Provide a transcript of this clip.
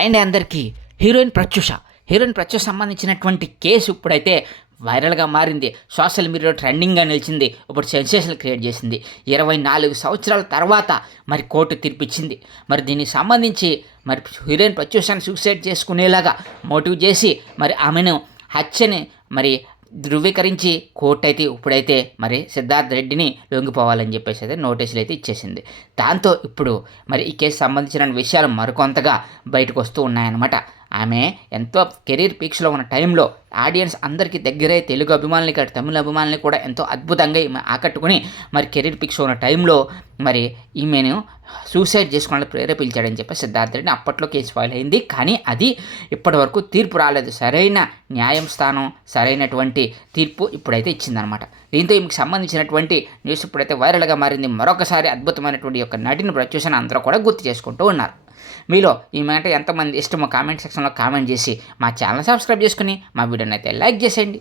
And అందరికీ heroine Pratyusha సంబంధించినటువంటి case ఇప్పుడైతే వైరల్గా మారింది. సోషల్ మీడియాలో ట్రెండింగ్గా నిలిచింది. ఇప్పుడు సెన్సేషన్ క్రియేట్ చేసింది. 24 సంవత్సరాల తర్వాత మరి కోర్టు తీర్పిచ్చింది. మరి దీనికి సంబంధించి మరి హీరోయిన్ ప్రత్యూషను సూసైడ్ చేసుకునేలాగా మోటివ్ చేసి మరి ఆమెను హత్యని మరి ధృవీకరించి కోర్టు అయితే ఇప్పుడైతే మరి సిద్ధార్థ్ రెడ్డిని లొంగిపోవాలని చెప్పేసి అయితే నోటీసులు అయితే ఇచ్చేసింది. దాంతో ఇప్పుడు మరి ఈ కేసు సంబంధించిన విషయాలు మరికొంతగా బయటకు వస్తూ ఉన్నాయన్నమాట. ఆమె ఎంతో కెరీర్ పీక్స్లో ఉన్న టైంలో ఆడియన్స్ అందరికీ దగ్గరే తెలుగు అభిమానులకి అటు తమిళ అభిమానులు కూడా ఎంతో అద్భుతంగా ఈమె ఆకట్టుకుని మరి కెరీర్ పీక్స్లో ఉన్న టైంలో మరి ఈమెను సూసైడ్ చేసుకోవాలని ప్రేరేపించాడని చెప్పి సిద్ధార్థ్ రెడ్డి అప్పట్లో కేసు ఫైల్ అయింది. కానీ అది ఇప్పటివరకు తీర్పు రాలేదు. సరైన న్యాయస్థానం సరైనటువంటి తీర్పు ఇప్పుడైతే ఇచ్చిందనమాట. దీంతో ఈమెకు సంబంధించినటువంటి న్యూస్ ఇప్పుడైతే వైరల్గా మారింది. మరొకసారి అద్భుతమైనటువంటి యొక్క నటిని ప్రత్యూషను అందరూ కూడా గుర్తు చేసుకుంటూ ఉన్నారు. మీలో ఈ మాట ఎంతమంది ఇష్టమో కామెంట్ సెక్షన్లో కామెంట్ చేసి మా ఛానల్ సబ్స్క్రైబ్ చేసుకుని మా వీడియోని అయితే లైక్ చేసేయండి.